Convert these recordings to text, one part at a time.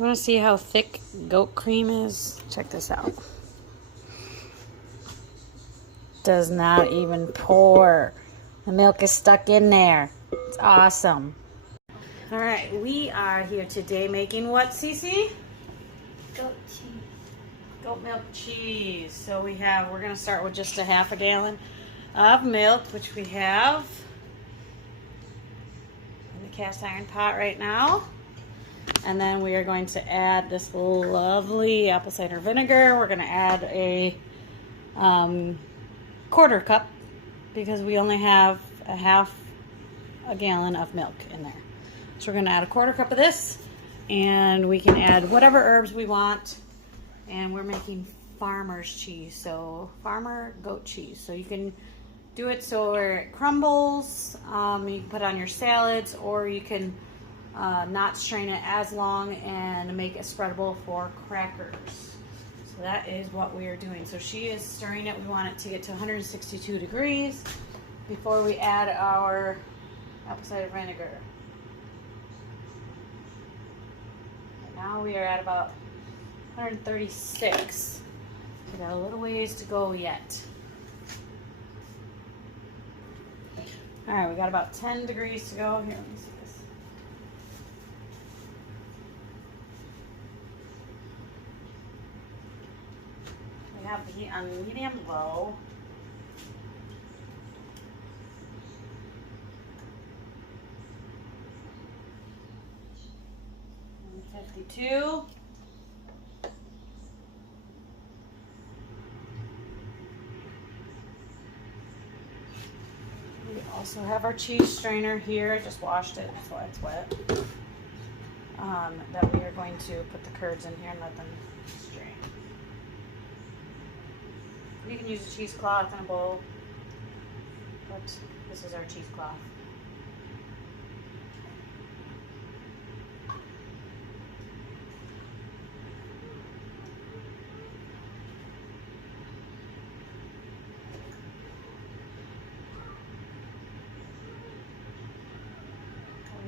You want to see how thick goat cream is? Check this out. Does not even pour. The milk is stuck in there. It's awesome. All right, we are here today making what, Cece? Goat cheese. Goat milk cheese. So we're going to start with just a half a gallon of milk, which we have in the cast iron pot right now. And then we are going to add this lovely apple cider vinegar. We're going to add a quarter cup because we only have a half a gallon of milk in there. So we're going to add a quarter cup of this, and we can add whatever herbs we want. And we're making farmer's cheese, so farmer goat cheese. So you can do it so it crumbles. You can put it on your salads, or you can not strain it as long and make it spreadable for crackers. So that is what we are doing. So she is stirring it. We want it to get to 162 degrees before we add our apple cider vinegar. And now we are at about 136. We got a little ways to go yet. All right, we got about 10 degrees to go. Here, let me see this. We have the heat on medium low. And 52. We also have our cheese strainer here. I just washed it, that's why it's wet. That we are going to put the curds in here and let them strain. You can use a cheesecloth in a bowl, but this is our cheesecloth.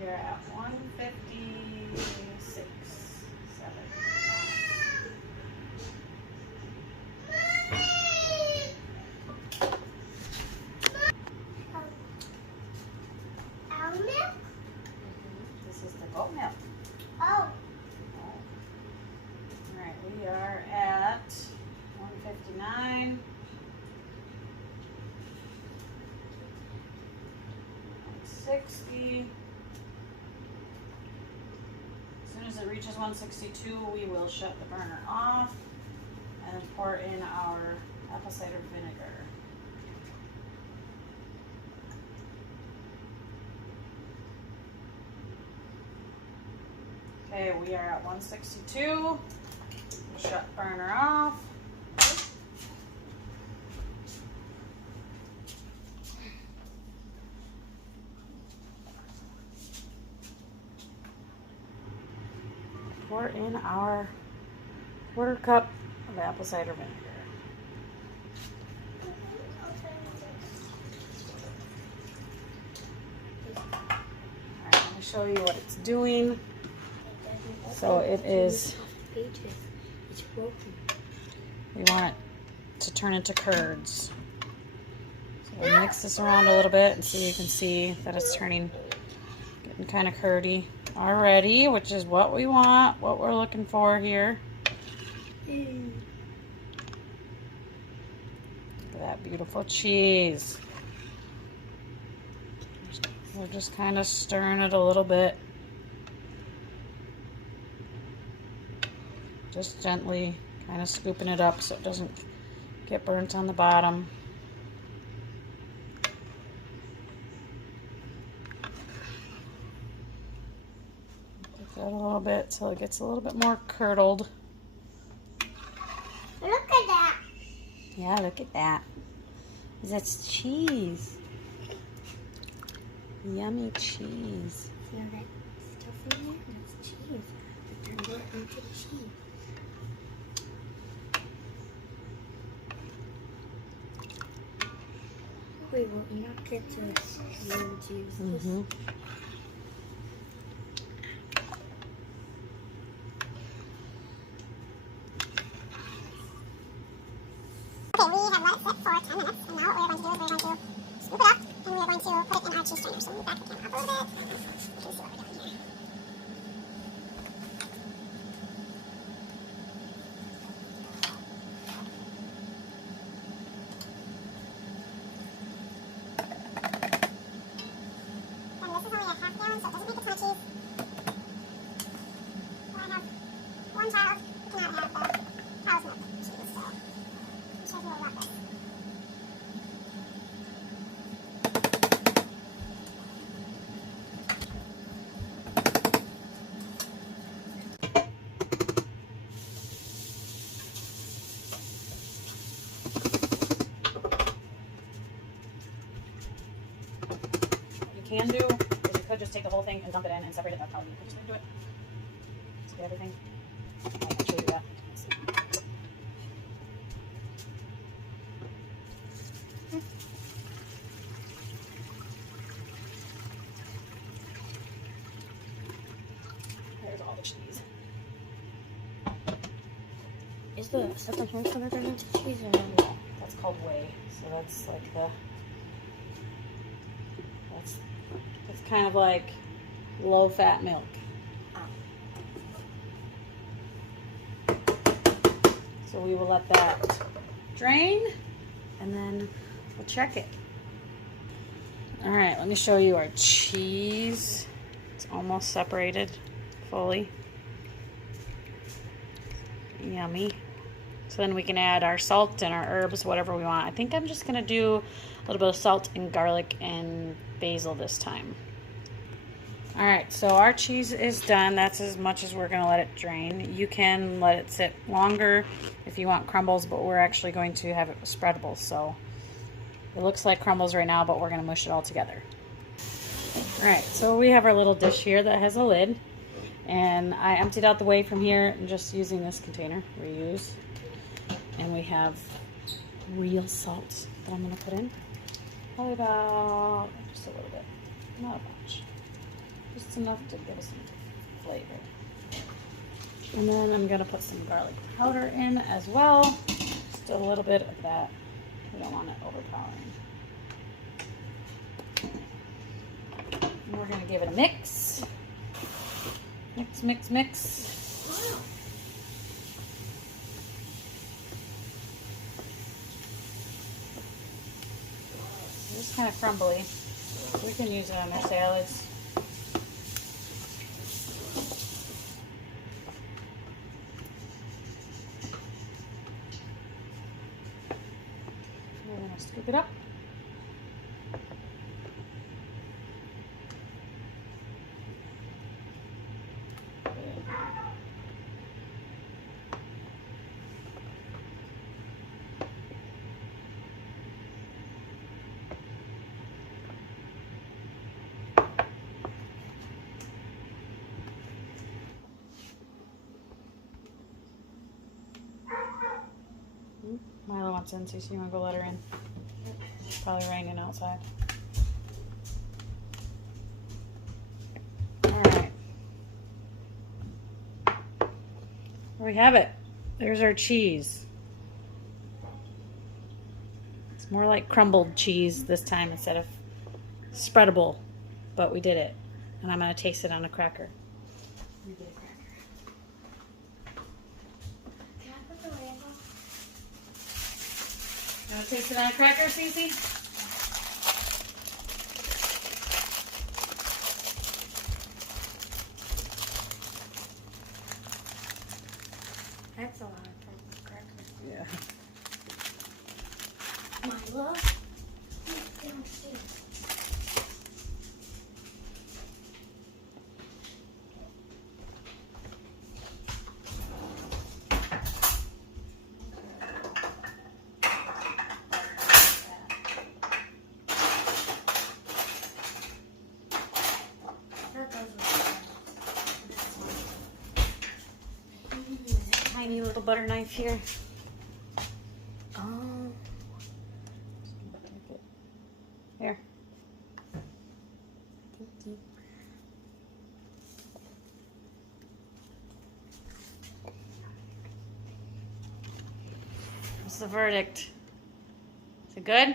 We are at 156, 7, 9. Milk? This is the goat milk. Oh. Alright, we are at 159. 160. As soon as it reaches 162, we will shut the burner off and pour in our apple cider vinegar. Okay, we are at 162. We'll shut burner off. Pour in our quarter cup of apple cider vinegar. Alright, I'm going to show you what it's doing. So it is, It's broken. we want it to turn into curds. So we'll mix this around a little bit and so you can see that it's getting kind of curdy already, which is what we want, what we're looking for here. Look at that beautiful cheese. We're just kind of stirring it a little bit. Just gently kind of scooping it up so it doesn't get burnt on the bottom. Take that a little bit till it gets a little bit more curdled. Look at that. Yeah, look at that. That's cheese. Yummy cheese. See all that stuff in there? That's cheese. We turned it into cheese. Wait, well, you not get to lemon juice. sit for 10 minutes. And now what we're going to do is we're going to scoop it up and we're going to put it in our cheese strainer. So move back the camera up a little bit. You can see what we're doing here. And this is only a half gallon, so it doesn't make a ton of cheese. I have one child who cannot have the cow's milk cheese, so I'm sure he will love this. What you can do is you could just take the whole thing and dump it in and separate it. That's how you could just do it. Just get everything. I can show you that. There's all the cheese. Is the stuff on here covered in cheese or no? Yeah, that's called whey. So that's like it's kind of like low fat milk. So we will let that drain and then we'll check it. All right, let me show you our cheese. It's almost separated fully. Yummy. So then we can add our salt and our herbs, whatever we want. I think I'm just gonna do a little bit of salt and garlic and basil this time. All right, so our cheese is done. That's as much as we're gonna let it drain. You can let it sit longer if you want crumbles, but we're actually going to have it spreadable. So it looks like crumbles right now, but we're gonna mush it all together. All right, so we have our little dish here that has a lid. And I emptied out the whey from here and just using this container, reuse. And we have real salt that I'm gonna put in. Probably about just a little bit, not a bunch. Just enough to give us some flavor. And then I'm gonna put some garlic powder in as well. Just a little bit of that. We don't want it overpowering. And we're gonna give it a mix. Mix, mix, mix. It's kind of crumbly. We can use it on our salads. We're gonna scoop it up. Milo wants in, so you want to go let her in. It's probably raining outside. Alright. There we have it. There's our cheese. It's more like crumbled cheese this time instead of spreadable, but we did it. And I'm going to taste it on a cracker. You want to taste it on a cracker, Cece? That's a lot of crackers. Yeah. Milo? They don't see. Tiny little butter knife here. Oh. Here. What's the verdict? Is it good?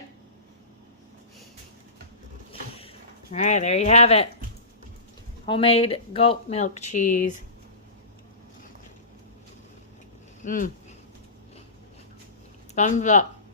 All right, there you have it. Homemade goat milk cheese. Thumbs up.